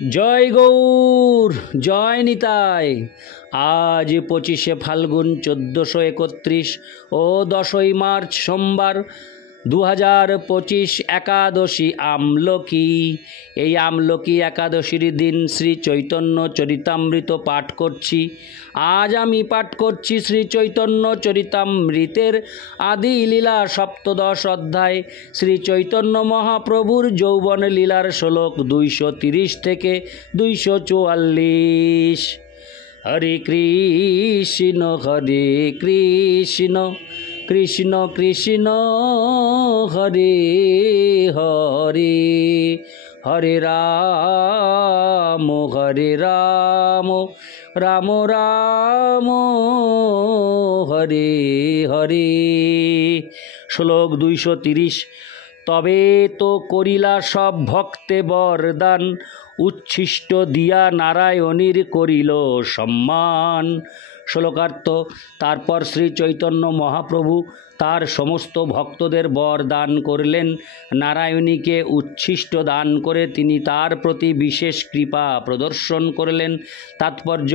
जय गौर जय निताय। आज 25শে ফাল্গুন 1431 ও 10ই মার্চ সোমবার 2025 একাদশী আমলকি। এই আমলকি একাদশীর দিন শ্রী চৈতন্য চরিতামৃত পাঠ করছি। আজ আমি পাঠ করছি শ্রী চৈতন্য চরিতামৃতের আদি লীলা সপ্তদশ অধ্যায় শ্রী চৈতন্য মহাপ্রভুর যৌবন লীলার শ্লোক 230 থেকে 244। হরে কৃষ্ণ কৃষ্ণ কৃষ্ণ হরে হরে, হরে রাম রাম রাম হরে হরে। শ্লোক 230। তবে তো করিলা সব ভক্তে বরদান, উচ্ছিষ্ট দিয়া নারায়ণীর করিল সম্মান। শ্লোকার্থ। তারপর শ্রী চৈতন্য মহাপ্রভু তার সমস্ত ভক্তদের বর দান করলেন। নারায়ণীকে উচ্ছিষ্ট দান করে তিনি তার প্রতি বিশেষ কৃপা প্রদর্শন করলেন। তাৎপর্য: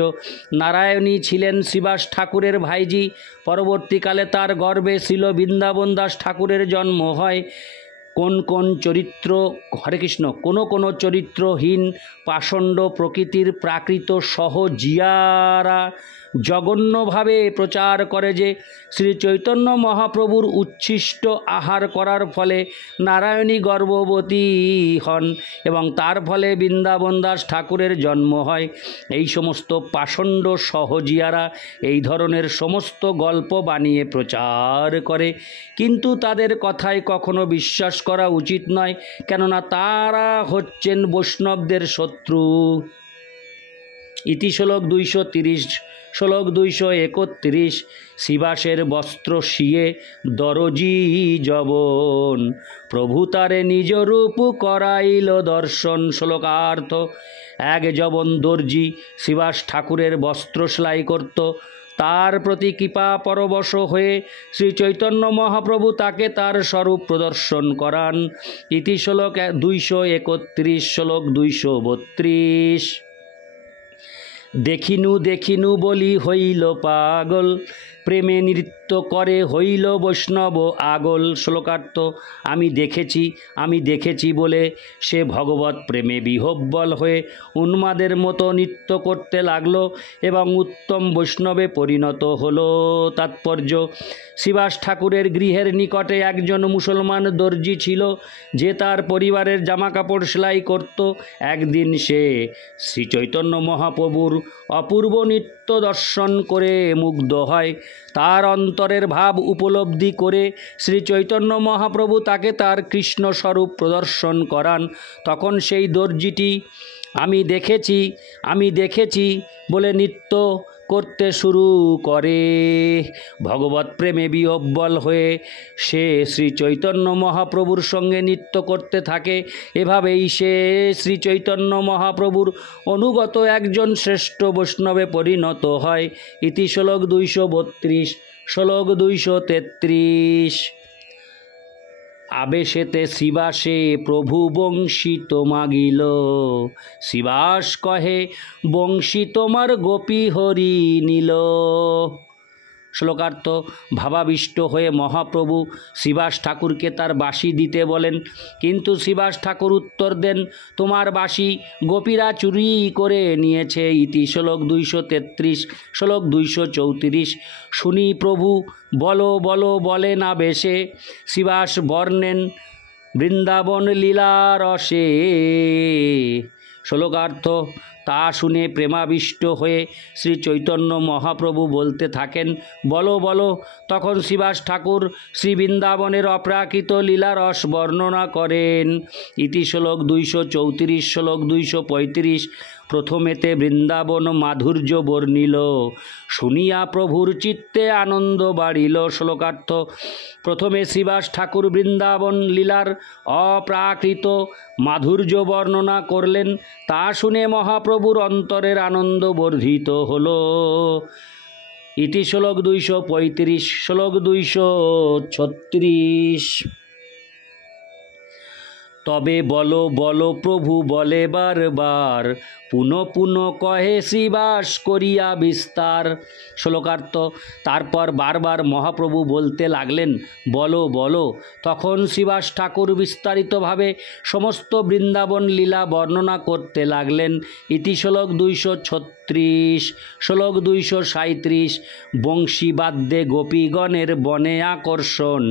নারায়ণী ছিলেন শ্রীবাস ঠাকুরের ভাইজি। পরবর্তীকালে তার গর্ভে ছিল বৃন্দাবন দাস ঠাকুরের জন্ম হয়। কোন চরিত্র হরে কৃষ্ণ কোন চরিত্রহীন পাষণ্ড প্রকৃতির প্রাকৃত সহজিয়ারা জঘন্যভাবে প্রচার করে যে শ্রী চৈতন্য মহাপ্রভুর উচ্ছিষ্ট আহার করার ফলে নারায়ণী গর্ভবতী হন এবং তার ফলে বৃন্দাবন দাস ঠাকুরের জন্ম হয়। এই সমস্ত পাষণ্ড সহজিয়ারা এই ধরনের সমস্ত গল্প বানিয়ে প্রচার করে, কিন্তু তাদের কথায় কখনো বিশ্বাস করা উচিত নয়, কেননা তারা হচ্ছেন বৈষ্ণবদের শত্রু। ইতি শ্লোক 230। শ্লোক 231। শ্রীবাসের বস্ত্র শিয়ে দরজি যবন, প্রভু তারে নিজ রূপ করাইল দর্শন। শ্লোকার্থ। এক যবন দর্জি শ্রীবাস ঠাকুরের বস্ত্র সেলাই করত। তার প্রতি কৃপা পরবশ হয়ে শ্রী চৈতন্য মহাপ্রভু তাকে তার স্বরূপ প্রদর্শন করান। ইতি শ্লোক 231। শ্লোক 232। দেখিনু বলি হইল পাগল, প্রেমে নৃত্য করে হইল বৈষ্ণব আগল। শ্লোকার্থ। আমি দেখেছি বলে সে ভগবত প্রেমে বিহ্বল হয়ে উন্মাদের মতো নৃত্য করতে লাগলো এবং উত্তম বৈষ্ণবে পরিণত হলো। তাৎপর্য: শ্রীবাস ঠাকুরের গৃহের নিকটে একজন মুসলমান দর্জি ছিল, যে তার পরিবারের জামাকাপড় সেলাই করত। একদিন সে শ্রী চৈতন্য মহাপ্রভুর অপূর্ব নৃত্য দর্শন করে মুগ্ধ হয়। তার অন্তরের ভাব উপলব্ধি করে শ্রী চৈতন্য মহাপ্রভু তাকে তার কৃষ্ণ স্বরূপ প্রদর্শন করান। তখন সেই দর্জিটি আমি দেখেছি বলে নৃত্য করতে শুরু করে। ভগবত প্রেমে বিহ্বল হয়ে সে শ্রী চৈতন্য মহাপ্রভুর সঙ্গে নৃত্য করতে থাকে। এভাবেই সে শ্রী চৈতন্য মহাপ্রভুর অনুগত একজন শ্রেষ্ঠ বৈষ্ণবে পরিণত হয়। ইতি শ্লোক 232। শ্লোক 233। আবেশেতে শ্রীবাসে প্রভু বংশী মাগিল, শ্রীবাস কহে বংশী তোমার গোপী হরি নীল। শ্লোকার্থ। ভাবাবিষ্ট হয়ে মহাপ্রভু শ্রীবাস ঠাকুরকে তার বাঁশি দিতে বলেন, কিন্তু শ্রীবাস ঠাকুর উত্তর দেন, তোমার বাঁশি গোপীরা চুরি করে নিয়েছে। ইতি শ্লোক 233। শ্লোক 234। শুনি প্রভু বলে না বেশে, শ্রীবাস বর্ণেন বৃন্দাবন লীলা রসে। শ্লোকার্থ। তা শুনে প্রেমাবিষ্ট হয়ে শ্রী চৈতন্য মহাপ্রভু বলতে থাকেন, বলো। তখন শ্রীবাস ঠাকুর শ্রী বৃন্দাবনের অপ্রাকৃত লীলারস বর্ণনা করেন। ইতি শ্লোক 234। শ্লোক 235। প্রথমেতে বৃন্দাবন মাধুর্য বর্ণিল, শুনিয়া প্রভুর চিত্তে আনন্দ বাড়িল। শ্লোকার্থ। প্রথমে শ্রীবাস ঠাকুর বৃন্দাবন লীলার অপ্রাকৃত মাধুর্য বর্ণনা করলেন। তা শুনে মহাপ্রভুর অন্তরের আনন্দ বর্ধিত হল। ইতি শ্লোক 235। শ্লোক 236। তবে বলো বলো প্রভু বলে বারবার, পুনঃ পুনঃ কহে শ্রীবাস করিয়া বিস্তার। শ্লোকার্থ। তারপর বারবার মহাপ্রভু বলতে লাগলেন, বলো বলো। তখন শ্রীবাস ঠাকুর বিস্তারিতভাবে সমস্ত বৃন্দাবন লীলা বর্ণনা করতে লাগলেন। ইতি শ্লোক 236। শ্লোক 237। বংশী বাদ্যে গোপীগণের বনে আকর্ষণ,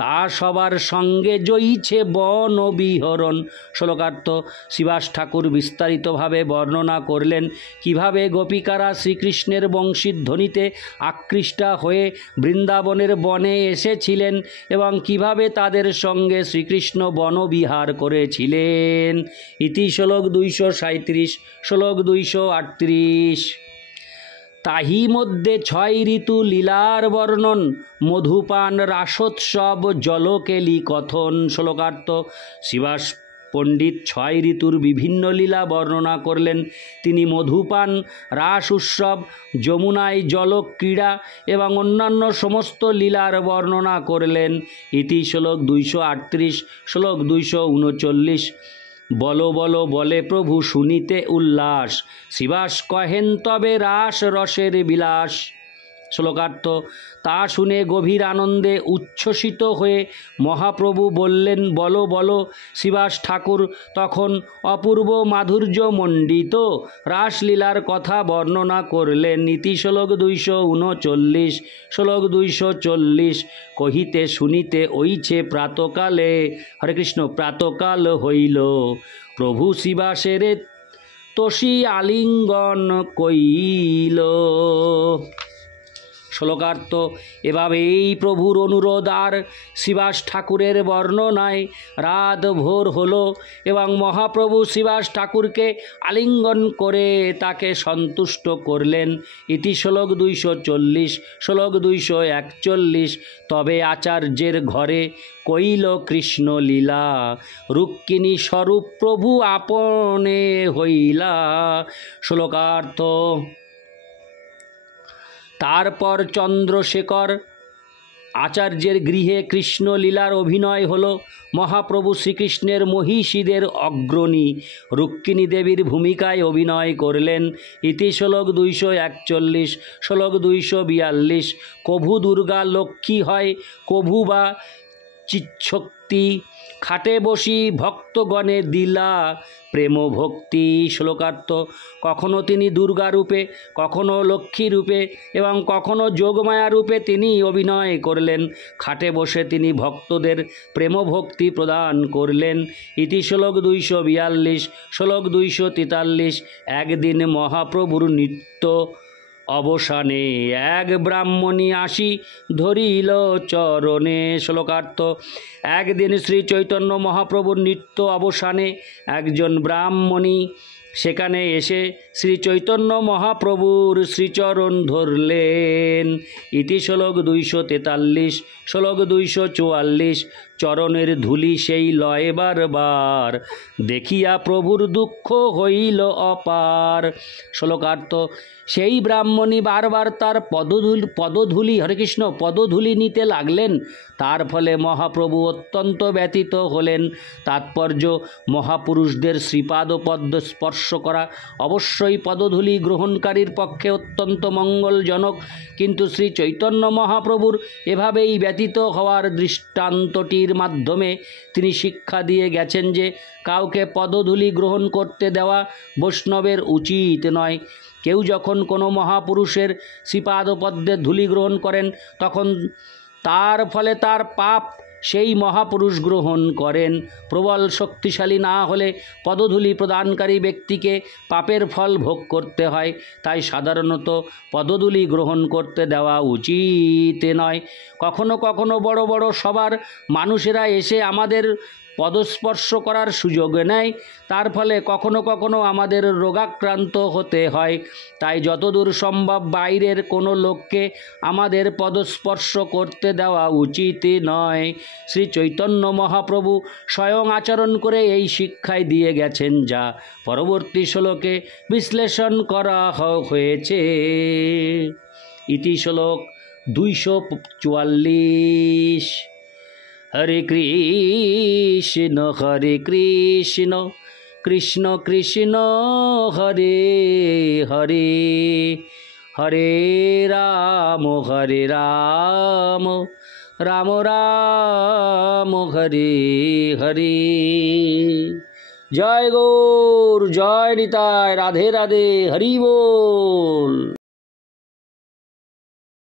তা সবার সঙ্গে জয়ীছে বন বিহরণ। শ্লোকার্থ। শ্রীবাস ঠাকুর বিস্তারিতভাবে বর্ণনা করলেন কিভাবে গোপিকারা শ্রীকৃষ্ণের বংশীর ধ্বনিতে আকৃষ্টা হয়ে বৃন্দাবনের বনে এসেছিলেন এবং কিভাবে তাদের সঙ্গে শ্রীকৃষ্ণ বনবিহার করেছিলেন। ইতি শ্লোক 237। শ্লোক 238। তাহি মধ্যে 6 ঋতু লীলার বর্ণন, মধুপান রাসোৎসব জলকেলি কথন। শ্লোকার্থ। শ্রীবাস পণ্ডিত 6 ঋতুর বিভিন্ন লীলা বর্ণনা করলেন। তিনি মধুপান, রাস উৎসব, যমুনায় জলক্রীড়া এবং অন্যান্য সমস্ত লীলার বর্ণনা করলেন। ইতি শ্লোক 238। শ্লোক 239। বলো বলো বলে প্রভু শুনিতে উল্লাস, শ্রীবাস কহেন তবে রাস রসের বিলাস। শ্লোকার্থ। তা শুনে গভীর আনন্দে উচ্ছ্বসিত হয়ে মহাপ্রভু বললেন, বলো বলো। শ্রীবাস ঠাকুর তখন অপূর্ব মাধুর্যমণ্ডিত রাসলীলার কথা বর্ণনা করলেন। ইতি শ্লোক 239। শ্লোক 240। কহিতে শুনিতে ওইছে প্রাতকালে, হরে কৃষ্ণ। প্রাতকাল হইল, প্রভু শ্রীবাসের তোষী আলিঙ্গন কইল। শ্লোকার্থ। এভাবেই প্রভুর অনুরোধ আর শ্রীবাস ঠাকুরের বর্ণনায় রাত ভোর হলো এবং মহাপ্রভু শ্রীবাস ঠাকুরকে আলিঙ্গন করে তাকে সন্তুষ্ট করলেন। ইতি শ্লোক 240। শ্লোক 241। তবে আচার্যের ঘরে কইল কৃষ্ণ লীলা, রুক্মিণী স্বরূপ প্রভু আপনে হইলা। শ্লোকার্থ। তারপর চন্দ্রশেখর আচার্যের গৃহে কৃষ্ণলীলার অভিনয় হল। মহাপ্রভু শ্রীকৃষ্ণের মহিষীদের অগ্রণী রুক্মিণী দেবীর ভূমিকায় অভিনয় করলেন। ইতি শ্লোক 241। শ্লোক 242। কভু দুর্গা লক্ষ্মী হয়, কভু বা চিচ্ছক্তি, খাটে বসি ভক্তগণে দিলা প্রেম ভক্তি। শ্লোকার্থ। কখনো তিনি দুর্গা রূপে, কখনো লক্ষ্মী রূপে এবং কখনো যোগমায়া রূপে তিনি অভিনয় করলেন। খাটে বসে তিনি ভক্তদের প্রেম ভক্তি প্রদান করলেন। ইতি শ্লোক 242। শ্লোক 243। একদিন মহাপ্রভুর নিত্য অবসানে এক ব্রাহ্মণী আসি ধরিল চরণে। শ্লোকার্থ। একদিন শ্রী চৈতন্য মহাপ্রভুর নিত্য অবসানে একজন ব্রাহ্মণী সেখানে এসে শ্রী চৈতন্য মহাপ্রভুর শ্রীচরণ ধরলেন। ইতি শ্লোক 243। শ্লোক 244। চরণের ধূলি সেই লয় বারবার, দেখিয়া প্রভুর দুঃখ হইল অপার। শ্লোকার্থ। সেই ব্রাহ্মণী বারবার তার পদধূলি হরে কৃষ্ণ পদধূলি নিতে লাগলেন। তার ফলে মহাপ্রভু অত্যন্ত ব্যথিত হলেন। তাৎপর্য, মহাপুরুষদের শ্রীপাদপদ্ম স্পর্শ করা অবশ্যই পদধূলি গ্রহণকারীর পক্ষে অত্যন্ত মঙ্গলজনক, কিন্তু শ্রী চৈতন্য মহাপ্রভুর এভাবেই ব্যথিত হওয়ার দৃষ্টান্তটির মাধ্যমে তিনি শিক্ষা দিয়ে গেছেন যে কাউকে পদধূলি গ্রহণ করতে দেওয়া বৈষ্ণবের উচিত নয়। কেউ যখন কোনো মহাপুরুষের শ্রীপাদপদ্মের ধূলি গ্রহণ করেন তখন তার ফলে তার পাপ সেই মহাপুরুষ গ্রহণ করেন। প্রবল শক্তিশালী না হলে পদধূলি প্রদানকারী ব্যক্তিকে পাপের ফল ভোগ করতে হয়। তাই সাধারণত পদধূলি গ্রহণ করতে দেওয়া উচিত নয়। কখনো কখনো বড় বড় সবার মানুষেরা এসে আমাদের পদস্পর্শ করার সুযোগ নেয়, তার ফলে কখনো কখনো আমাদের রোগাক্রান্ত হতে হয়। তাই যতদূর সম্ভব বাইরের কোনো লোককে আমাদের পদস্পর্শ করতে দেওয়া উচিত নয়। শ্রী চৈতন্য মহাপ্রভু স্বয়ং আচরণ করে এই শিক্ষাই দিয়ে গেছেন, যা পরবর্তী শ্লোকে বিশ্লেষণ করা হয়েছে। ইতি শ্লোক 244। হরে কৃষ্ণ কৃষ্ণ কৃষ্ণ হরে হরে হরে রাম রাম রাম হরে হরে। জয় গৌর, জয় নিতাই, রাধে রাধে, হরি बोल।